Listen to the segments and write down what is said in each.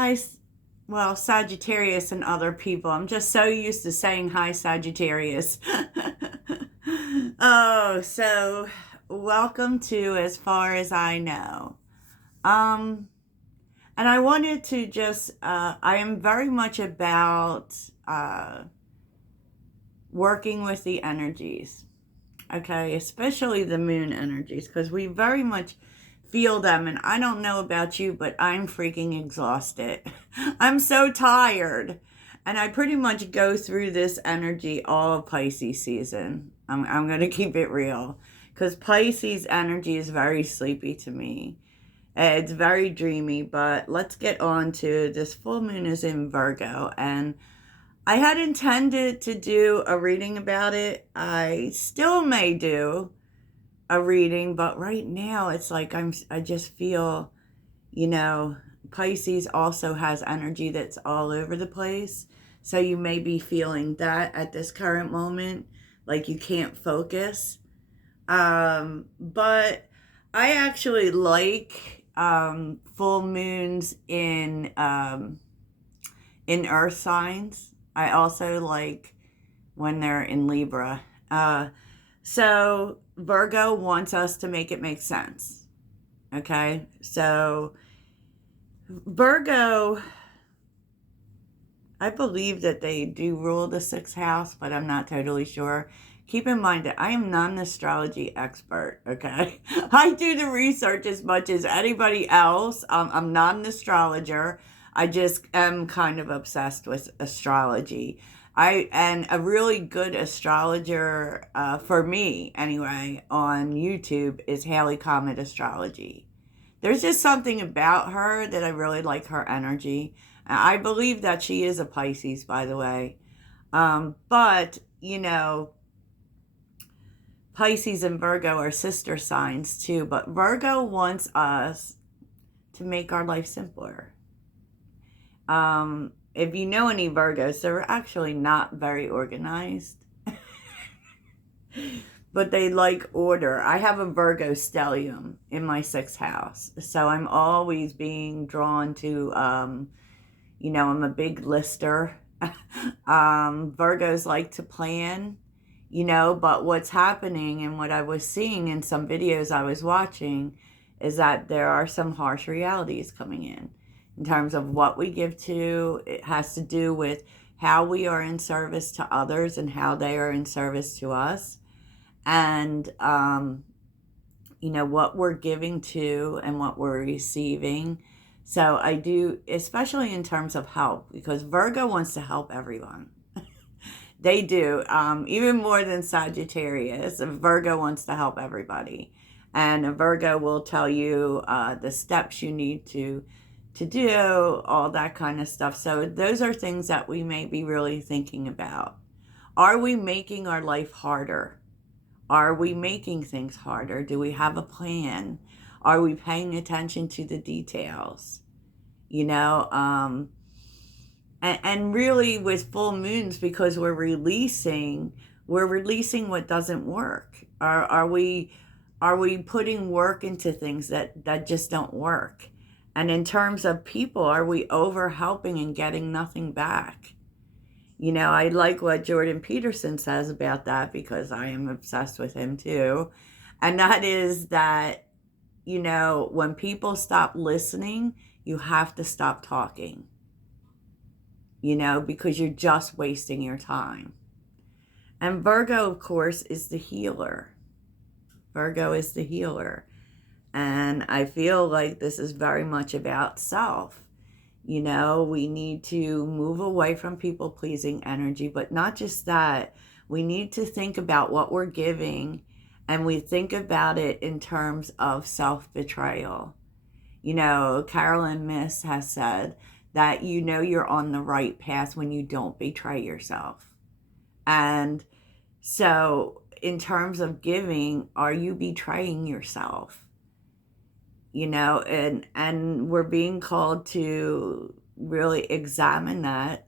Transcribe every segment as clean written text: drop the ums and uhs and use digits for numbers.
Hi, well, Sagittarius and other people. I'm just so used to saying hi, Sagittarius. Oh, so welcome to As Far as I Know. Um, and I wanted to I am very much about working with the energies, okay, especially the moon energies, because we very much feel them. And I don't know about you, but I'm freaking exhausted. I'm so tired. And I pretty much go through this energy all of Pisces season. I'm going to keep it real because Pisces energy is very sleepy to me. It's very dreamy, but let's get on to this full moon is in Virgo. And I had intended to do a reading about it. I still may do a reading, but right now it's like I just feel, you know, Pisces also has energy that's all over the place. So you may be feeling that at this current moment, like you can't focus. But I actually like full moons in earth signs. I also like when they're in Libra. So Virgo wants us to make it make sense. Okay. So Virgo, I believe that they do rule the sixth house, but I'm not totally sure. Keep in mind that I am not an astrology expert, okay? I do the research as much as anybody else. I'm not an astrologer. I just am kind of obsessed with astrology. And a really good astrologer, for me anyway, on YouTube is Haley Comet Astrology. There's just something about her that I really like her energy. I believe that she is a Pisces, by the way. But, Pisces and Virgo are sister signs too. But Virgo wants us to make our life simpler. If you know any Virgos, they're actually not very organized. But they like order. I have a Virgo stellium in my sixth house. So I'm always being drawn to, I'm a big lister. Virgos like to plan, but what's happening and what I was seeing in some videos I was watching is that there are some harsh realities coming in terms of what we give to. It has to do with how we are in service to others and how they are in service to us. And, what we're giving to and what we're receiving. So I do, especially in terms of help, because Virgo wants to help everyone. They do, even more than Sagittarius. Virgo wants to help everybody. And a Virgo will tell you the steps you need to do, all that kind of stuff. So those are things that we may be really thinking about. Are we making our life harder? Are we making things harder? Do we have a plan? Are we paying attention to the details? And really with full moons, because we're releasing what doesn't work. Are we putting work into things that just don't work? And in terms of people, are we over helping and getting nothing back? I like what Jordan Peterson says about that because I am obsessed with him too. And that is that, when people stop listening, you have to stop talking, because you're just wasting your time. And Virgo, of course, is the healer. Virgo is the healer. And I feel like this is very much about self. We need to move away from people-pleasing energy, but not just that. We need to think about what we're giving, and we think about it in terms of self-betrayal. Carolyn Miss has said that you're on the right path when you don't betray yourself. And so in terms of giving, are you betraying yourself? And we're being called to really examine that,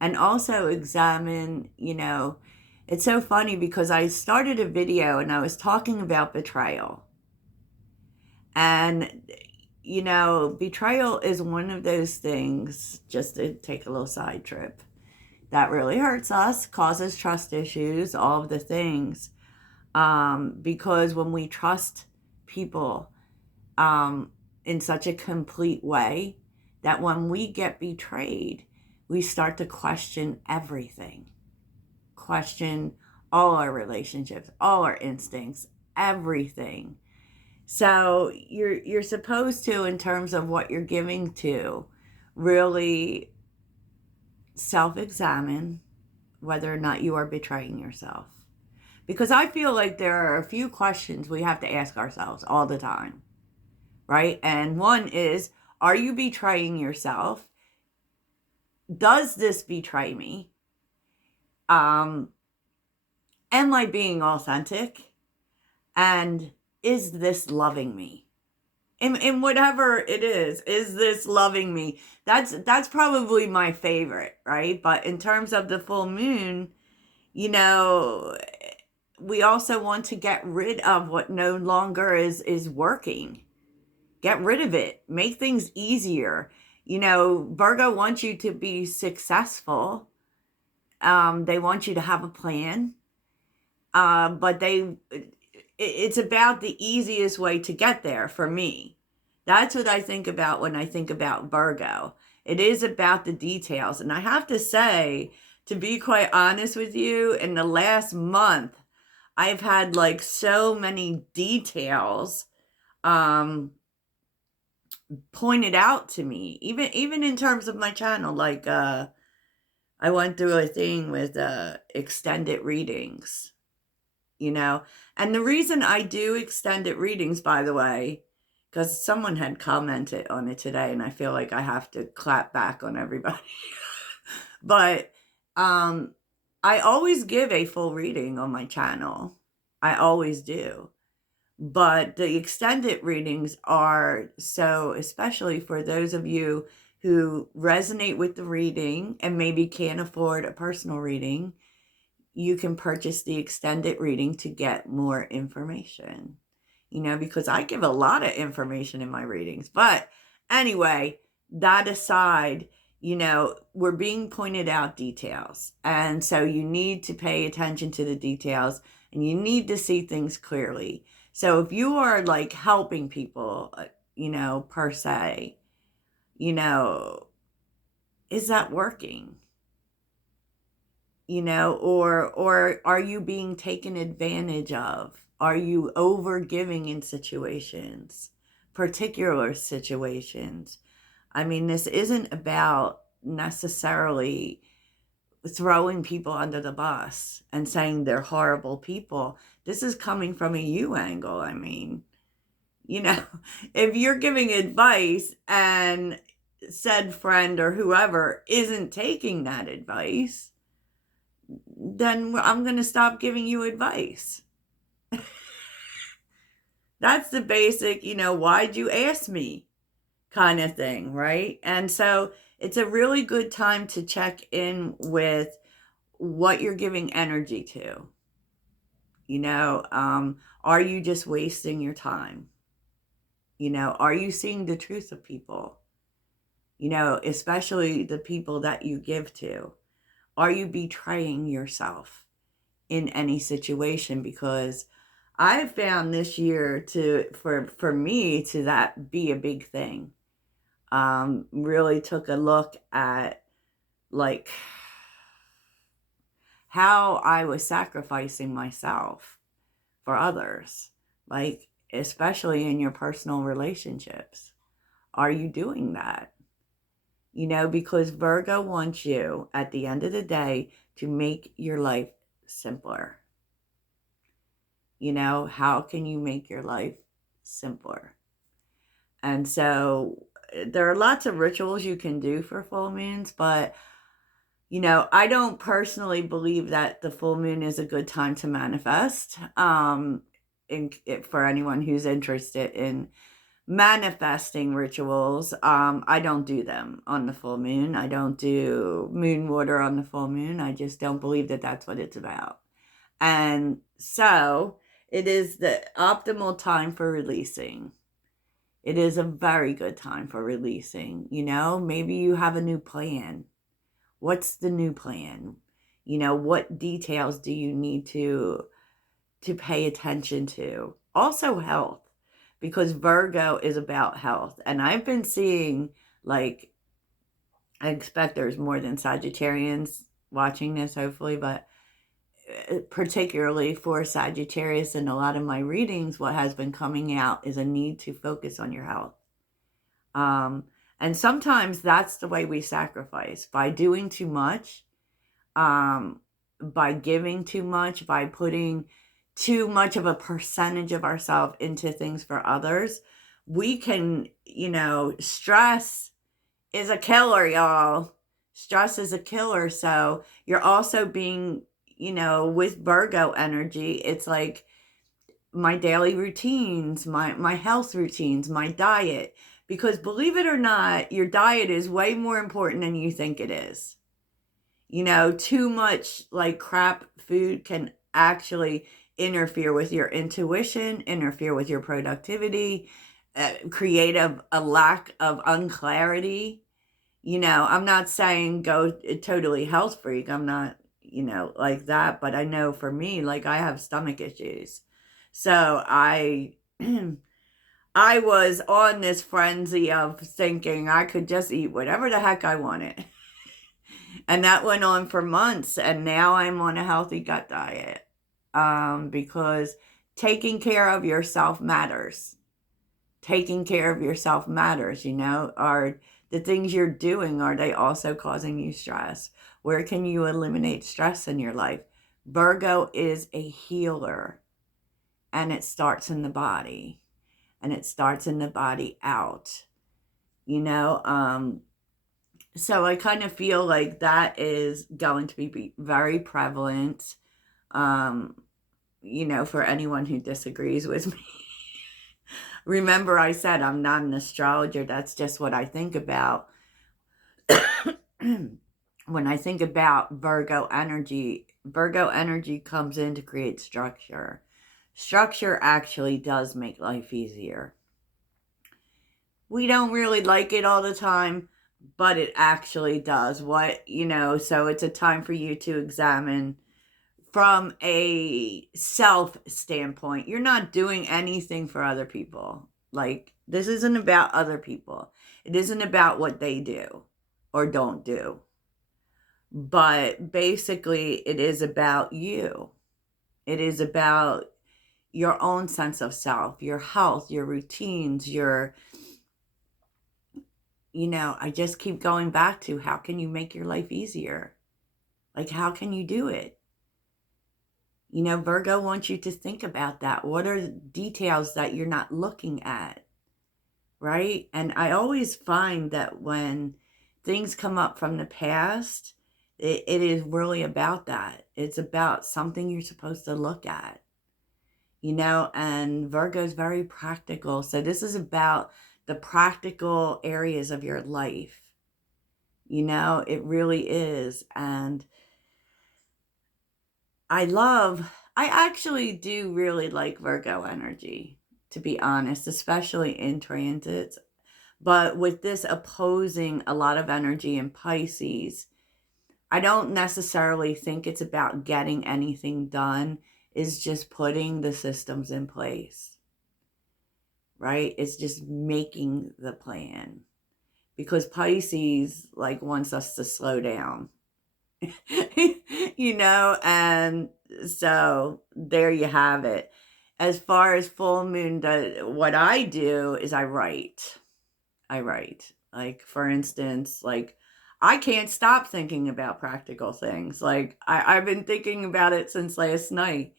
and also examine, it's so funny because I started a video and I was talking about betrayal. And, betrayal is one of those things, just to take a little side trip, that really hurts us, causes trust issues, all of the things. Because when we trust people in such a complete way, that when we get betrayed, we start to question everything, question all our relationships, all our instincts, everything. So you're supposed to, in terms of what you're giving to, really self-examine whether or not you are betraying yourself. Because I feel like there are a few questions we have to ask ourselves all the time, right? And one is, are you betraying yourself? Does this betray me? Am I being authentic? And is this loving me? In whatever it is this loving me? That's probably my favorite, right? But in terms of the full moon, we also want to get rid of what no longer is working. Get rid of it. Make things easier. Virgo wants you to be successful. They want you to have a plan. But it's about the easiest way to get there for me. That's what I think about when I think about Virgo. It is about the details. And I have to say, to be quite honest with you, in the last month, I've had like so many details pointed out to me, even in terms of my channel. Like I went through a thing with extended readings, and the reason I do extended readings, by the way, because someone had commented on it today, and I feel like I have to clap back on everybody. But I always give a full reading on my channel. I always do. But the extended readings are so, especially for those of you who resonate with the reading and maybe can't afford a personal reading, you can purchase the extended reading to get more information, because I give a lot of information in my readings. But anyway, that aside, we're being pointed out details. And so you need to pay attention to the details and you need to see things clearly. So if you are like helping people, per se, is that working? Or are you being taken advantage of? Are you over giving in situations, particular situations? I mean, this isn't about necessarily throwing people under the bus and saying they're horrible people. This is coming from a you angle. I mean, if you're giving advice and said friend or whoever isn't taking that advice, then I'm going to stop giving you advice. That's the basic, why'd you ask me kind of thing, right? And so it's a really good time to check in with what you're giving energy to. Are you just wasting your time? Are you seeing the truth of people? Especially the people that you give to. Are you betraying yourself in any situation? Because I found this year for me to that be a big thing. Really took a look at like how I was sacrificing myself for others, like especially in your personal relationships. Are you doing that? Because Virgo wants you at the end of the day to make your life simpler. How can you make your life simpler? And so there are lots of rituals you can do for full moons, but I don't personally believe that the full moon is a good time to manifest. For anyone who's interested in manifesting rituals, I don't do them on the full moon. I don't do moon water on the full moon. I just don't believe that that's what it's about. And so it is the optimal time for releasing. It is a very good time for releasing. Maybe you have a new plan. What's the new plan? What details do you need to pay attention to? Also health, because Virgo is about health. And I've been seeing, like, I expect there's more than Sagittarians watching this, hopefully, but particularly for Sagittarius in a lot of my readings, what has been coming out is a need to focus on your health. Um, and sometimes that's the way we sacrifice, by doing too much, by giving too much, by putting too much of a percentage of ourselves into things for others. We can, stress is a killer, y'all. Stress is a killer. So you're also being, with Virgo energy, it's like my daily routines, my health routines, my diet. Because believe it or not, your diet is way more important than you think it is. Too much like crap food can actually interfere with your intuition, interfere with your productivity, create a lack of unclarity. I'm not saying go totally health freak. I'm not, like that. But I know for me, like, I have stomach issues. So I was on this frenzy of thinking I could just eat whatever the heck I wanted. And that went on for months. And now I'm on a healthy gut diet. Because taking care of yourself matters. Taking care of yourself matters, Are the things you're doing, are they also causing you stress? Where can you eliminate stress in your life? Virgo is a healer, and it starts in the body, and it starts in the body out, so I kind of feel like that is going to be very prevalent, for anyone who disagrees with me. Remember, I said I'm not an astrologer. That's just what I think about. When I think about Virgo energy comes in to create structure. Structure actually does make life easier. We don't really like it all the time, but it actually does. So it's a time for you to examine from a self standpoint. You're not doing anything for other people. Like, this isn't about other people. It isn't about what they do or don't do. But basically, it is about you. It is about your own sense of self, your health, your routines, I just keep going back to, how can you make your life easier? Like, how can you do it? Virgo wants you to think about that. What are the details that you're not looking at? Right? And I always find that when things come up from the past, it is really about that. It's about something you're supposed to look at. And Virgo is very practical. So this is about the practical areas of your life. It really is. And I actually do really like Virgo energy, to be honest, especially in transits. But with this opposing a lot of energy in Pisces, I don't necessarily think it's about getting anything done. It's just putting the systems in place, right? It's just making the plan. Because Pisces, like, wants us to slow down. And so there you have it. As far as full moon, what I do is I write. Like, for instance, like, I can't stop thinking about practical things. Like, I've been thinking about it since last night.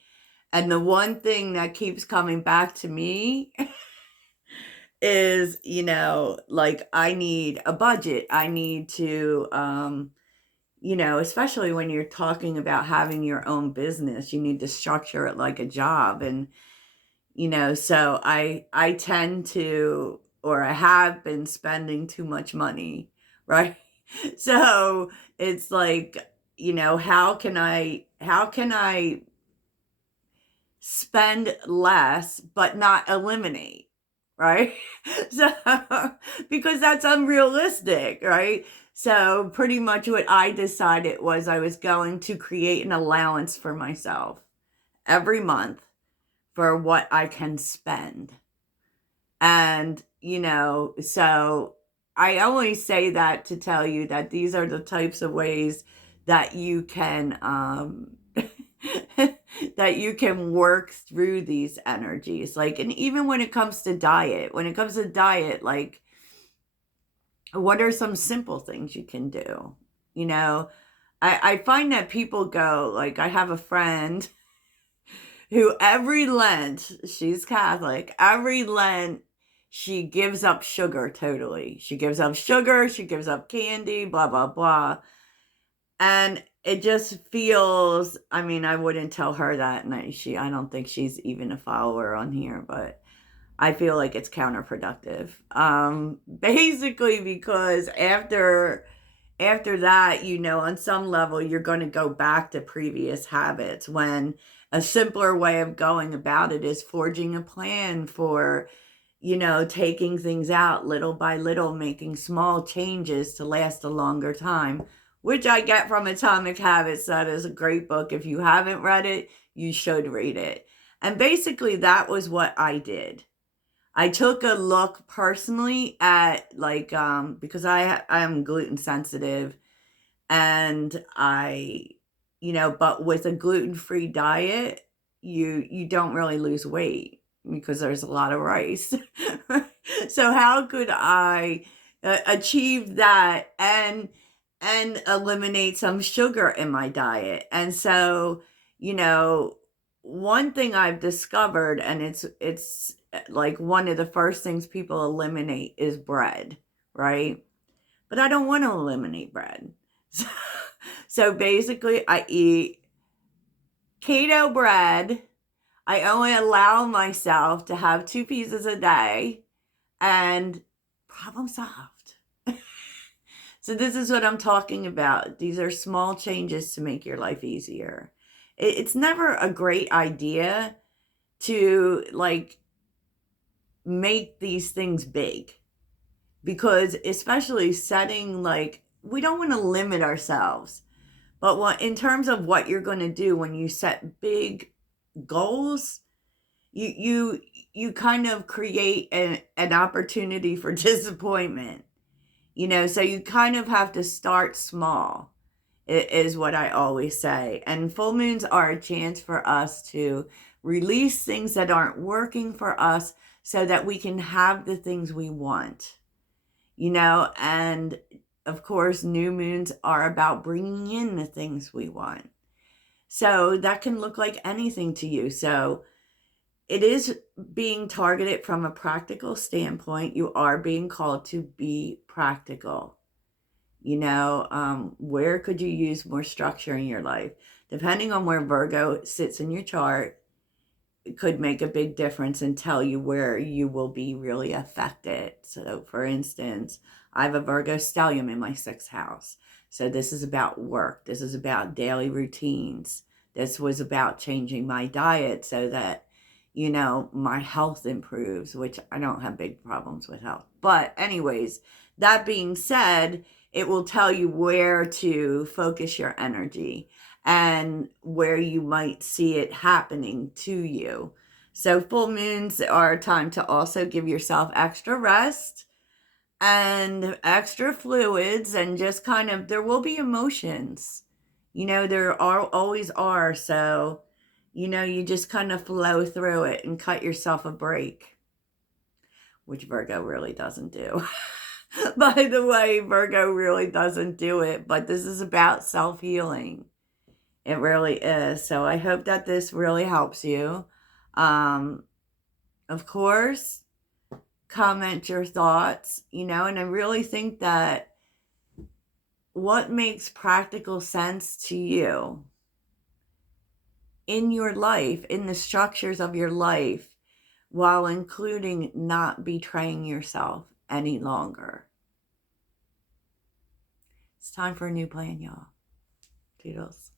And the one thing that keeps coming back to me is, like, I need a budget. I need to, especially when you're talking about having your own business, you need to structure it like a job. And, so I tend to, or I have been spending too much money, right? So it's like, how can I spend less but not eliminate, right? So, because that's unrealistic, right? So, pretty much what I decided was I was going to create an allowance for myself every month for what I can spend. And, so I always say that to tell you that these are the types of ways that you can that you can work through these energies. Like, and even when it comes to diet, like, what are some simple things you can do? You know, I find that people go, like, I have a friend who every Lent, she's Catholic, every Lent, she gives up sugar totally. She gives up sugar, she gives up candy, blah, blah, blah. And it just feels, I mean, I wouldn't tell her that. And I don't think she's even a follower on here, but I feel like it's counterproductive. Basically because after that, on some level, you're going to go back to previous habits when a simpler way of going about it is forging a plan for, taking things out little by little, making small changes to last a longer time, which I get from Atomic Habits. That is a great book. If you haven't read it, you should read it. And basically, that was what I did. I took a look personally at, like, because I am gluten sensitive, and but with a gluten-free diet, you don't really lose weight because there's a lot of rice. So how could I achieve that and eliminate some sugar in my diet? And so, one thing I've discovered, and it's like one of the first things people eliminate is bread, right? But I don't want to eliminate bread. So basically, I eat keto bread. I only allow myself to have 2 pieces a day, and problem solved. So this is what I'm talking about. These are small changes to make your life easier. It's never a great idea to, like, make these things big, because especially setting, like, we don't want to limit ourselves. But in terms of what you're going to do when you set big goals, you kind of create an opportunity for disappointment. So you kind of have to start small, is what I always say. And full moons are a chance for us to release things that aren't working for us so that we can have the things we want. And of course, new moons are about bringing in the things we want. So that can look like anything to you. So it is being targeted from a practical standpoint. You are being called to be practical. Where could you use more structure in your life? Depending on where Virgo sits in your chart, it could make a big difference and tell you where you will be really affected. So, for instance, I have a Virgo stellium in my 6th house. So this is about work. This is about daily routines. This was about changing my diet so that, my health improves, which I don't have big problems with health. But anyways, that being said, it will tell you where to focus your energy and where you might see it happening to you. So full moons are a time to also give yourself extra rest and extra fluids, and just kind of, there will be emotions. There always are. So, you just kind of flow through it and cut yourself a break, which Virgo really doesn't do. By the way, Virgo really doesn't do it, but this is about self-healing. It really is. So I hope that this really helps you. Of course, comment your thoughts, and I really think that what makes practical sense to you in your life, in the structures of your life, while including not betraying yourself any longer. It's time for a new plan, y'all. Toodles.